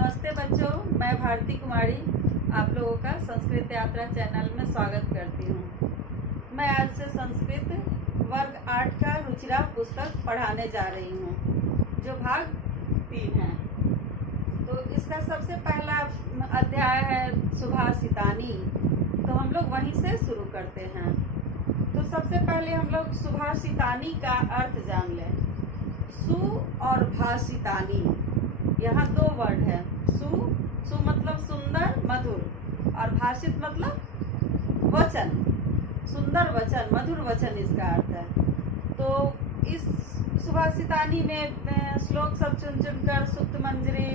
नमस्ते बच्चों, मैं भारती कुमारी आप लोगों का संस्कृत यात्रा चैनल में स्वागत करती हूँ। मैं आज से संस्कृत वर्ग 8 का रुचिरा पुस्तक पढ़ाने जा रही हूँ, जो भाग 3 है। तो इसका सबसे पहला अध्याय है सुभाषितानी। तो हम लोग वहीं से शुरू करते हैं। तो सबसे पहले हम लोग सुभाषितानी का अर्थ जान लें। सु और भाषितानी, यहाँ 2 वर्ड है। सु मतलब सुंदर मधुर, और भाषित मतलब वचन, सुंदर वचन, मधुर वचन इसका अर्थ है। तो इस सुभाषितानी में श्लोक सब चुन चुनकर सुक्त मंजरी,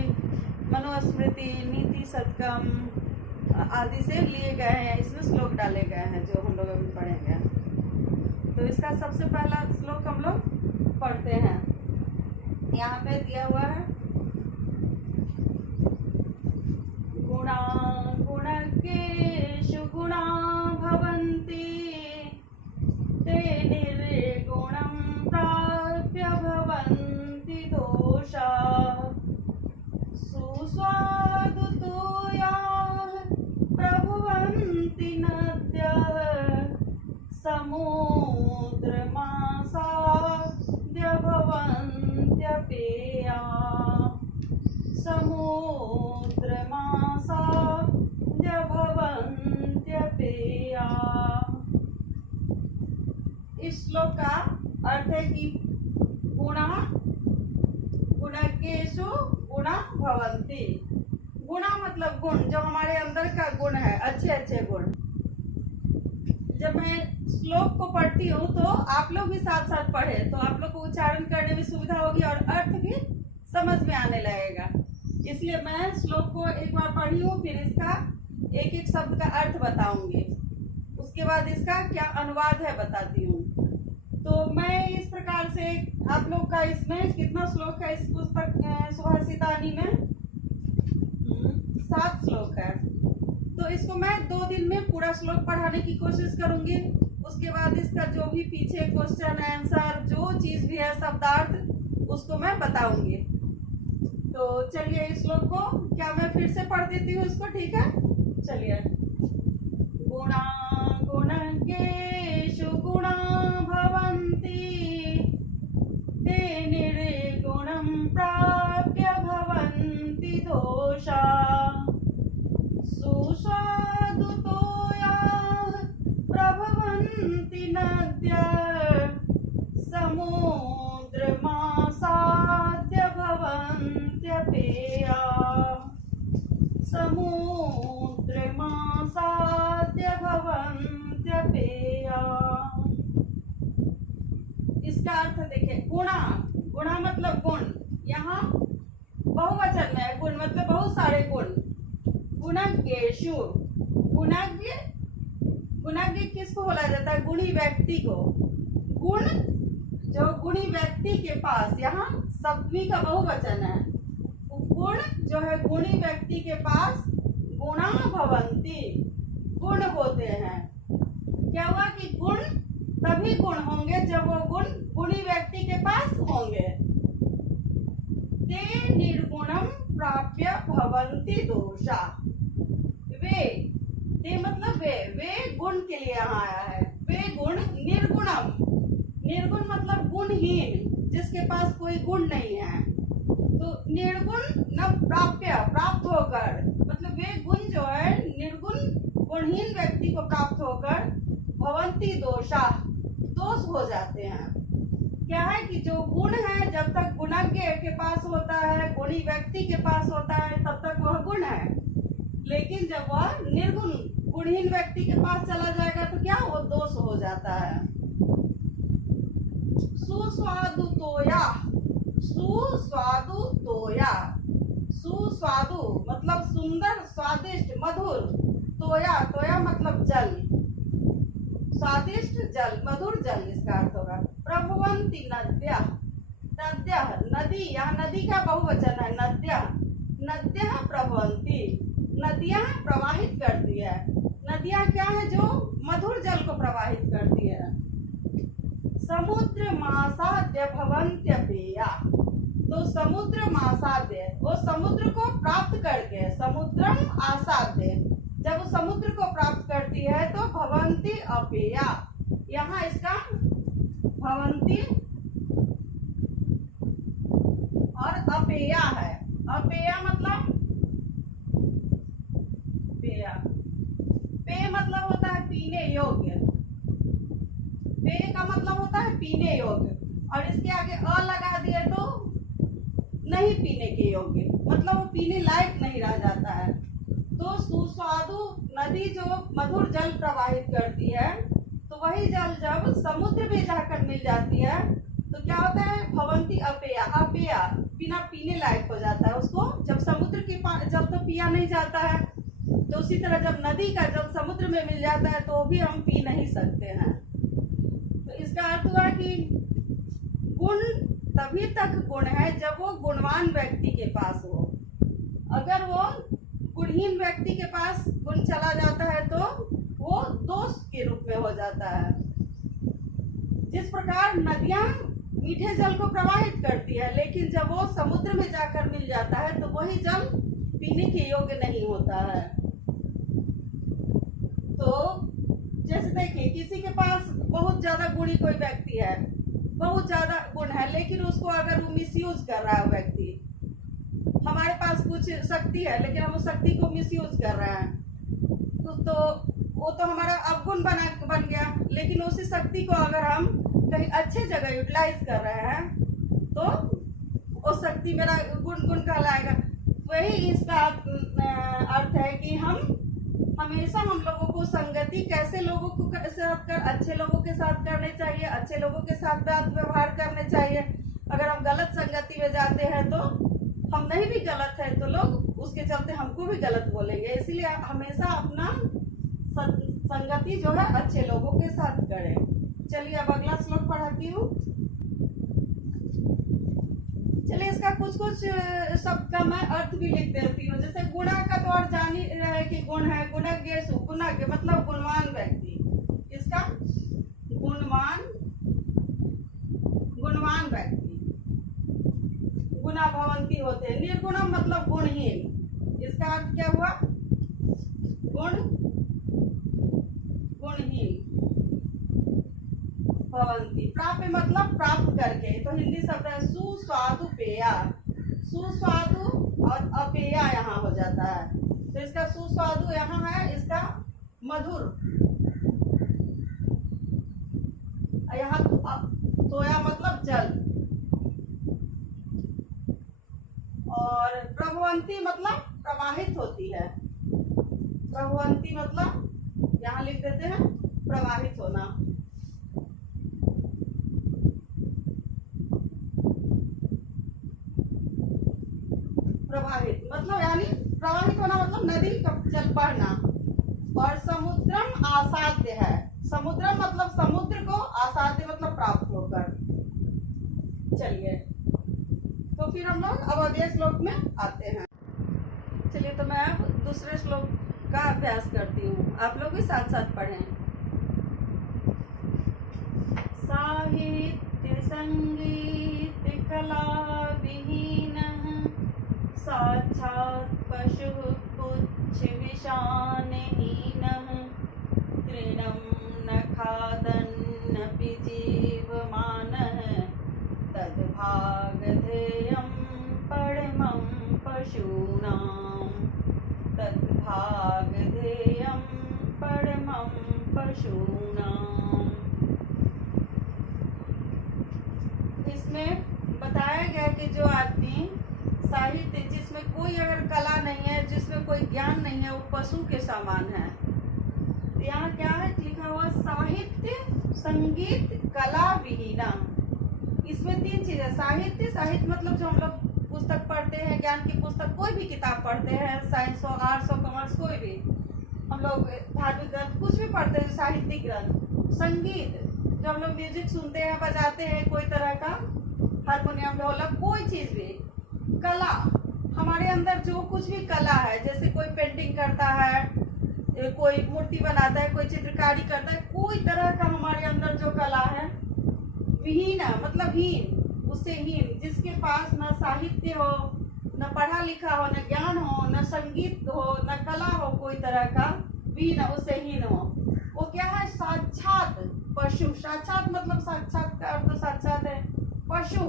मनुस्मृति, नीति शतकम आदि से लिए गए हैं। इसमें श्लोक डाले गए हैं जो हम लोग अभी पढ़ेंगे। तो इसका सबसे पहला श्लोक हम लोग पढ़ते हैं। यहाँ पे दिया हुआ है, गुणा गुणज्ञेषु गुणा भवन्ति ते निर्गुणं प्राप्य भवन्ति दोषा सुस्वादुतोयाः प्रभवन्ति नद्यः समुद्रमासाद्य भवन्त्यपेया समुद्रमासाद्य भवन्त्यपेया। इस श्लोक का अर्थ है कि गुणा गुणज्ञेषु गुणा भवन्ति। गुणा मतलब गुण, जो हमारे अंदर का गुण है, अच्छे अच्छे गुण। जब मैं श्लोक को पढ़ती हूँ तो आप लोग भी साथ साथ पढ़े, तो आप लोग को उच्चारण करने में सुविधा होगी और अर्थ भी समझ में आने लगेगा। इसलिए मैं श्लोक को एक बार पढ़ी हूँ, फिर इसका एक एक शब्द का अर्थ बताऊंगी। उसके बाद इसका क्या अनुवाद है बताती हूँ। तो मैं इस प्रकार से आप लोग का, इसमें कितना श्लोक है इस पुस्तक सुभाषितानी में? 7 श्लोक है। तो इसको मैं 2 दिन में पूरा श्लोक पढ़ाने की कोशिश करूंगी। उसके बाद इसका जो भी पीछे क्वेश्चन आंसर जो चीज भी है, शब्दार्थ, उसको मैं बताऊंगी। तो चलिए इस श्लोक को क्या मैं फिर से पढ़ देती हूँ इसको, ठीक है? चलिए। गुणा गुणज्ञेषु गुणा भवन्ति ते निर्गुणं प्राप्य भवन्ति दोषा सुस्वादुतोयाः प्रभवन्ति नद्यः समुद्रमासाद्य भवन्त्यपेया समुद्रमासाद्य भवन्त्यपेया। इसका अर्थ देखिए। गुणा, गुणा मतलब गुण, यहाँ बहुवचन में है। गुण मतलब बहुत सारे गुण। गुणज्ञेषु, गुणज्ञ, गुणज्ञ किसको बोला जाता है? गुणी व्यक्ति को। गुण जो गुणी व्यक्ति के पास, यहाँ सभी का बहुवचन है। गुण जो है गुणी व्यक्ति के पास, गुणा भवन्ति, गुण होते हैं। क्या हुआ कि गुण तभी गुण होंगे जब वो गुण गुणी व्यक्ति के पास होंगे। ते निर्गुणम प्राप्य भवन्ति दोषा। वे, ते मतलब वे गुण के लिए यहाँ आया है। वे गुण निर्गुणम, निर्गुण मतलब गुणहीन, जिसके पास कोई गुण नहीं है। तो निर्गुण न प्राप्य, प्राप्त होकर, मतलब वे गुण जो है निर्गुण गुणहीन व्यक्ति को प्राप्त होकर भवन्ति दोषा, दोष हो जाते हैं। क्या है कि जो गुण है जब तक गुणज्ञ के पास होता है, गुणी व्यक्ति के पास होता है, तब तक वह गुण है। लेकिन जब वह निर्गुण गुणहीन व्यक्ति के पास चला जाएगा तो क्या, वो दोष हो जाता है। सुस्वादुतोया, सुस्वादुतोया, सुस्वादु मतलब सुंदर, स्वादिष्ट, मधुर। तोया, तोया मतलब जल, स्वादिष्ट जल, मधुर जल इसका अर्थ होगा। प्रभवन्ति नद्यः, नद्यः नदी, यहाँ नदी का बहुवचन है। नद्यः, नद्यः प्रभवन्ति, नदियां प्रवाहित करती है। नदियां क्या है? जो मधुर जल को प्रवाहित करती है। समुद्र मासाद्य भवन्त्यपेया, तो तो समुद्रम आसाद्य, वो समुद्र को प्राप्त करके, समुद्रम आसाद्य, जब वो समुद्र को प्राप्त करती है तो भवंती अपेया, यहाँ इसका भवंती और अपेया है। अपेया मतलब पेया, पेय मतलब होता है पीने योग्य, पेय का मतलब होता है पीने योग्य, और इसके आगे अ लगा दिए तो नहीं पीने के योग्य, मतलब वो पीने लायक नहीं रह जाता है। तो सुस्वादु नदी जो मधुर जल प्रवाहित करती है, तो वही जल जब समुद्र में जाकर मिल जाती है तो क्या होता है, भवंती अपेया, अपेया बिना पीने लायक हो जाता है उसको। जब समुद्र के जब तो पिया नहीं जाता है, तो उसी तरह जब नदी का जब समुद्र में मिल जाता है तो भी हम पी नहीं सकते हैं। तो इसका अर्थ हुआ कि गुण तभी तक गुण है जब वो गुणवान व्यक्ति के पास हो। अगर वो गुणहीन व्यक्ति के पास गुण चला जाता है तो वो दोष के रूप में हो जाता है। जिस प्रकार नदियां मीठे जल को प्रवाहित करती है, लेकिन जब वो समुद्र में जाकर मिल जाता है तो वही जल पीने के योग्य नहीं होता है। तो जैसे देखिए, किसी के पास बहुत ज्यादा गुणी कोई व्यक्ति है, बहुत ज्यादा गुण है, लेकिन उसको अगर वो मिसयूज कर रहा है व्यक्ति, हमारे पास कुछ शक्ति है लेकिन हम उस शक्ति को मिसयूज कर रहे हैं, तो वो तो हमारा अवगुण बन गया। लेकिन उसी शक्ति को अगर हम कहीं अच्छे जगह यूटिलाइज कर रहे हैं तो वो शक्ति मेरा गुण कहलाएगा। वही इसका अर्थ है कि हमेशा हम लोगों को संगति कैसे लोगों को साथ कर, अच्छे लोगों के साथ करने चाहिए, अच्छे लोगों के साथ बात व्यवहार करने चाहिए। अगर हम गलत संगति में जाते हैं तो हम नहीं भी गलत है तो लोग उसके चलते हमको भी गलत बोलेंगे। इसलिए हमेशा अपना संगति जो है अच्छे लोगों के साथ करें। चलिए अब अगला श्लोक पढ़ाती हूँ। चलिए इसका कुछ शब्द का मैं अर्थ भी लिख देती हूँ। जैसे गुणा का तो अर्थ जान ही रहे कि गुण है, गुणज्ञ गुणज्ञ मतलब गुणवान व्यक्ति। इसका गुणवान व्यक्ति, गुणा भवंती होते हैं। निर्गुणम मतलब गुणहीन, इसका अर्थ क्या हुआ, गुणहीन भवंती। प्राप्य मतलब प्राप्त करके, तो हिंदी शब्द है सुस्वादु पेया, सुस्वादु और अपेया यहाँ हो जाता है। तो इसका सुस्वादु यहाँ है, इसका मधुर, यहाँ सोया मतलब जल, और प्रभवंती मतलब प्रवाहित होती है। प्रभवंती मतलब यहाँ लिख देते हैं प्रवाहित होना। प्रवाहित मतलब यानी प्रवाहित होना मतलब नदी का चल पड़ना। और समुद्रम आसाद्य है, समुद्रम मतलब समुद्र को, आसाद्य मतलब प्राप्त होकर। चलिए तो फिर हम लोग अब अगले श्लोक में आते हैं। चलिए तो मैं अब दूसरे श्लोक का अभ्यास करती हूँ, आप लोग भी साथ साथ पढ़ें। साहित्य संगीत कला विहीन साक्षात् पशु पुच्छ विषानहीन तृणं न खादन्नपि जीवमानः तद्भागधेयं परमं पशूनां, तद्भागधेयं परमं पशूनां। इसमें बताया गया कि जो आदमी साहित्य, जिसमें कोई अगर कला नहीं है, जिसमें कोई ज्ञान नहीं है, वो पशु के समान है। तो यहाँ क्या है लिखा हुआ, साहित्य संगीत कला विहीना। इसमें तीन चीजें, साहित्य, साहित्य मतलब जो हम लोग पुस्तक पढ़ते हैं, ज्ञान की पुस्तक, कोई भी किताब पढ़ते हैं, साइंस हो, आर्ट्स हो, कॉमर्स, कोई भी हम लोग धार्मिक ग्रंथ कुछ भी पढ़ते हैं, साहित्यिक ग्रंथ। संगीत जो हम लोग म्यूजिक सुनते हैं, बजाते हैं, कोई तरह का हारमोनियम, ढोलक, कोई चीज भी। कला, हमारे अंदर जो कुछ भी कला है, जैसे कोई पेंटिंग करता है, कोई मूर्ति बनाता है, कोई चित्रकारी करता है, कोई तरह का हमारे अंदर जो कला है, विहीन मतलब हीन, उससे हीन, जिसके पास न साहित्य हो, न पढ़ा लिखा हो, न ज्ञान हो, न संगीत हो, न कला हो, कोई तरह का भी न उससे हीन हो। वो क्या है? साक्षात पशु। साक्षात मतलब साक्षात का अर्थ साक्षात है पशु।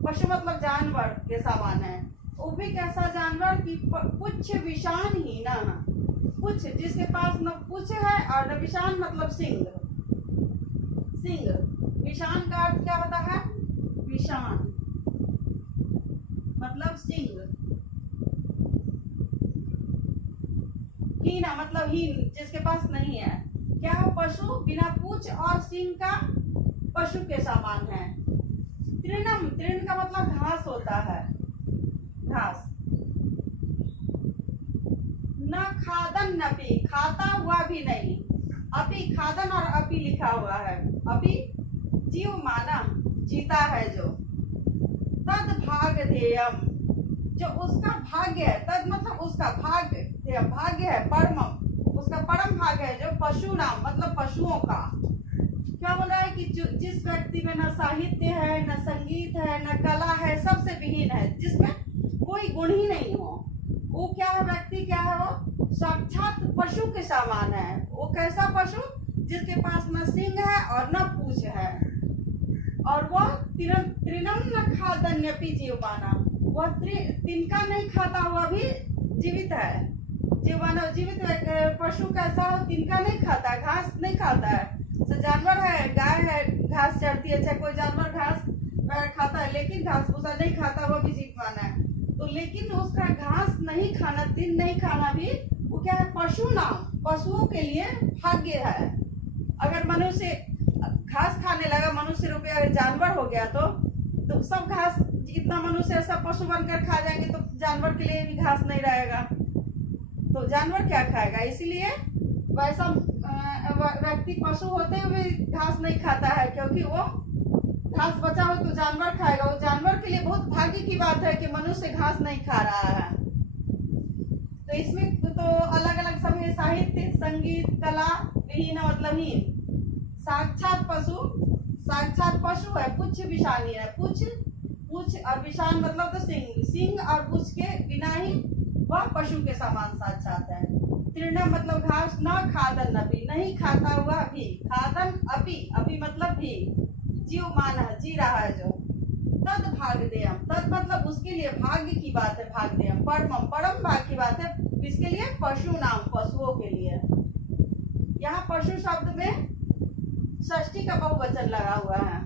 पशु मतलब जानवर के समान है। वो भी कैसा जानवर कि पुच्छ विशान ही ना, पुच्छ जिसके पास न पुच्छ है और न विशान मतलब सिंह। सिंह, विशान का अर्थ क्या होता है? विशान मतलब सिंह। हीना मतलब हीन, जिसके पास नहीं है। क्या है? पशु बिना पूंछ और सींग का पशु के समान है। तृणम, तृण का मतलब घास होता है, घास। न खादन नपी, खाता हुआ भी नहीं। अपी, खादन और अपी लिखा हुआ है। अपी जीव माना, जीता है जो। तद भाग ध्येयम, जो उसका भाग्य है। तद मतलब उसका, भाग्य भाग्य है, परमम उसका परम भाग्य है, जो पशु नाम मतलब पशुओं का। क्या बोल रहा है कि जिस व्यक्ति में न साहित्य है, न संगीत है, न कला है, सबसे विहीन है, जिसमें कोई गुण ही नहीं हो, वो क्या है? व्यक्ति क्या है? वो साक्षात पशु के समान है। वो कैसा पशु? जिसके पास न सिंह है और न पूंछ है, और वह तृणम न खादन्यपि जीवमाना, वह तिनका नहीं खाता हुआ भी जीवित है। जीवाना जीवित पशु कैसा हो? तिनका नहीं खाता, घास नहीं खाता है। तो जानवर है, गाय है, घास चढ़ती है, चाहे कोई जानवर घास खाता है, लेकिन घास भूसा नहीं खाता, वो भी जीवमाना है। तो लेकिन उसका घास नहीं खाना, तिन नहीं खाना भी वो क्या है? पशु नाम, पशुओं के लिए भाग्य है। अगर मनुष्य घास खाने लगा, मनुष्य रूपी अगर जानवर हो गया तो सब घास, इतना मनुष्य सब पशु बनकर खा जाएंगे तो जानवर के लिए भी घास नहीं रहेगा, तो जानवर क्या खाएगा? इसीलिए वैसा व्यक्ति पशु होते हुए घास नहीं खाता है, क्योंकि वो घास बचा हो तो जानवर खाएगा। वो जानवर के लिए बहुत भाग्य की बात है कि मनुष्य घास नहीं खा रहा है। तो इसमें तो अलग अलग सब है, साहित्य, संगीत, कला, विहीन मतलब हीन। साक्षात पशु, साक्षात पशु है, पुच्छ विशानी है। पुच्छ और विशान मतलब तो सिंह, सिंह और पुच्छ के बिना ही वह पशु के समान साक्षात है। तृण मतलब घास, न खादन अपी, नहीं खाता हुआ भी। खादन अपी, अपी मतलब भी, जीव मान है, जी रहा है जो। तद भाग्यम, तद मतलब उसके लिए भाग्य की बात है, भाग्यम परम, परम भाग्य की बात है। किसके लिए? पशु नाम, पशुओं के लिए। यहाँ पशु शब्द में षष्ठी का बहुवचन लगा हुआ है।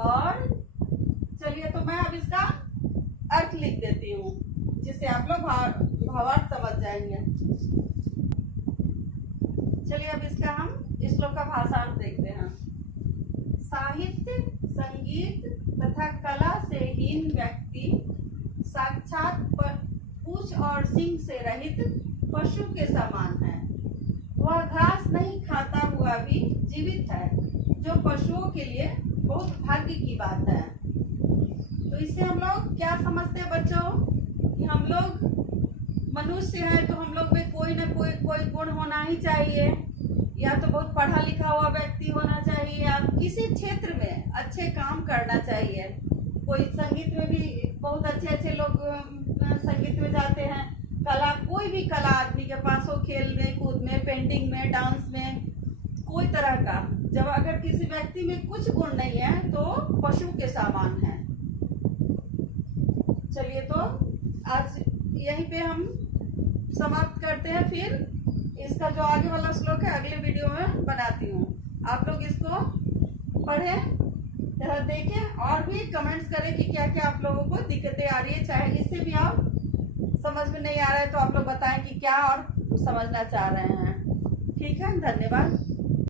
और चलिए, तो मैं अब इसका अर्थ लिख देती हूँ, जिससे आप लोग भावार्थ समझ जाएंगे। चलिए, अब इसका हम श्लोक का भाषार्थ देखते हैं। साहित्य, संगीत तथा कला से हीन व्यक्ति साक्षात पूंछ और सींग से रहित पशु के समान है। वह घास नहीं खाता हुआ भी जीवित है, जो पशुओं के लिए बहुत भाग्य की बात है। तो इससे हम लोग क्या समझते हैं बच्चों? कि हम लोग मनुष्य हैं, तो हम लोग में कोई न कोई गुण होना ही चाहिए। या तो बहुत पढ़ा लिखा हुआ व्यक्ति होना चाहिए, या किसी क्षेत्र में अच्छे काम करना चाहिए। कोई संगीत में भी बहुत अच्छे लोग संगीत में जाते हैं। कला, कोई भी कला आदमी के पास हो, खेल में, कूद में, पेंटिंग में, डांस में, कोई तरह का। जब अगर किसी व्यक्ति में कुछ गुण नहीं है तो पशु के समान है। चलिए, तो आज यहीं पे हम समाप्त करते हैं। फिर इसका जो आगे वाला श्लोक है अगले वीडियो में बनाती हूँ। आप लोग इसको पढ़ें, देखें और भी कमेंट्स करें कि क्या क्या आप लोगों को दिक्कतें आ रही है। चाहे इससे भी आप समझ में नहीं आ रहा है तो आप लोग बताएं कि क्या और समझना चाह रहे हैं। ठीक है, धन्यवाद।